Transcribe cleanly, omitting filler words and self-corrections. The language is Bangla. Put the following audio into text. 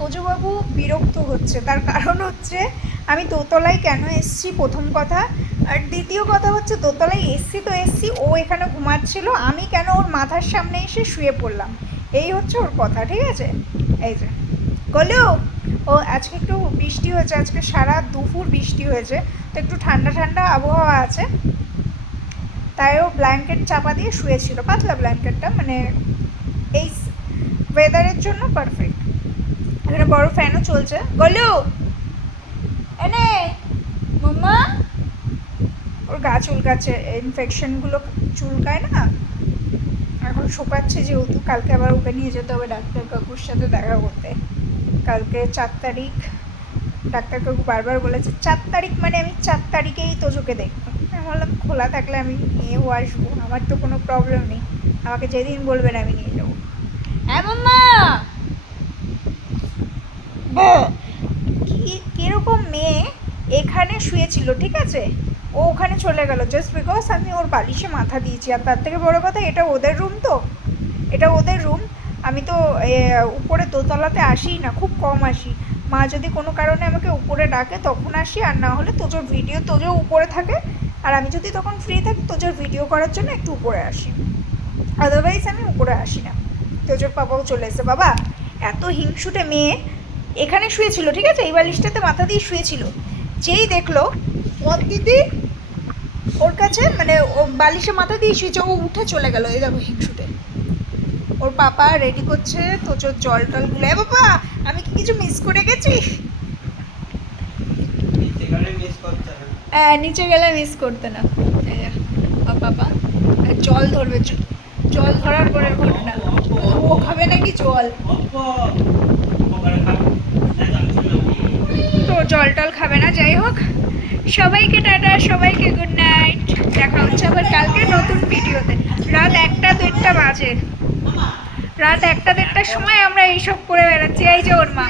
তোজবাবু বিরক্ত হচ্ছে, তার কারণ হচ্ছে আমি দোতলায় কেন এসছি প্রথম কথা, আর দ্বিতীয় কথা হচ্ছে দোতলায় এসছি তো এসছি, ও এখানে ঘুমাচ্ছিল, আমি কেন ওর মাথার সামনে এসে শুয়ে পড়লাম, এই হচ্ছে ওর কথা। ঠিক আছে, এই যে গলু, ও আজকে একটু বৃষ্টি হয়েছে, আজকে সারা দুপুর বৃষ্টি হয়েছে, তো একটু ঠান্ডা ঠান্ডা আবহাওয়া আছে, তাই ও ব্ল্যাঙ্কেট চাপা দিয়ে শুয়েছিল, পাতলা ব্ল্যাঙ্কেটটা, মানে এই ওয়েদারের জন্য পারফেক্ট। এখানে বড় ফ্যানও চলছে। গলু এনে মাম্মা, ওর গা চুলকাচ্ছে, ইনফেকশনগুলো চুলকায় না, এখন শোকাচ্ছে যেহেতু, কালকে আবার ওকে নিয়ে যেতে হবে ডাক্তার কাকুর সাথে দেখা করতে। কালকে 4 তারিখ, ডাক্তার কাকু বারবার বলেছে 4 তারিখ, মানে আমি 4 তারিখেই তোজোকে দেখবো। আমি বললাম খোলা থাকলে আমি নিয়েও আসবো, আমার তো কোনো প্রবলেম নেই, আমাকে যেদিন বলবেন আমি নিয়ে যাবো। হ্যাঁ মাম্মা, কীরকম মেয়ে এখানে শুয়েছিল, ঠিক আছে, ও ওখানে চলে গেল জাস্ট বিকজ আমি ওর বালিশে মাথা দিয়েছি, আর তার থেকে বড় কথা এটা ওদের রুম, তো এটা ওদের রুম, আমি তো উপরে দোতলাতে আসি না, খুব কম আসি, মা যদি কোনো কারণে আমাকে উপরে ডাকে তখন আসি, আর না হলে তোজোর ভিডিও, তোজো উপরে থাকে, আর আমি যদি তখন ফ্রি থাকি তোজোর ভিডিও করার জন্য একটু উপরে আসি, আদারওয়াইজ আমি উপরে আসি না। তোজোর পাপাও চলে এসে, বাবা এত হিংসুটে মেয়ে এখানে শুয়েছিল, ঠিক আছে, এই বালিশটাতে মাথা দিয়ে শুয়েছিল, যেই দেখলো পদ দিদি ওর কাছে, মানে ও বালিশে মাথা দিয়ে শুয়েছে, ও উঠে চলে গেল, এই দেখো হিংসুটে। ওর পাপা রেডি করছে তোজোর জল টলগুলো। বাবা আমি কি কিছু মিস করে গেছি? হ্যাঁ নিচে গেলে মিস করতে না। বাবা জল ধরবে, জল ধরার পরে ঘটনা, ও খাবে নাকি জল, তো জল টল খাবে না। যাই হোক, সবাইকে টাটা, সবাইকে গুড নাইট, দেখা হচ্ছে আবার কালকে নতুন ভিডিওতে। রাত 1টা 2টা বাজে, রাত 1টা 1:30টার সময় আমরা এইসব করে বেড়াচ্ছি। এই যে ওর মা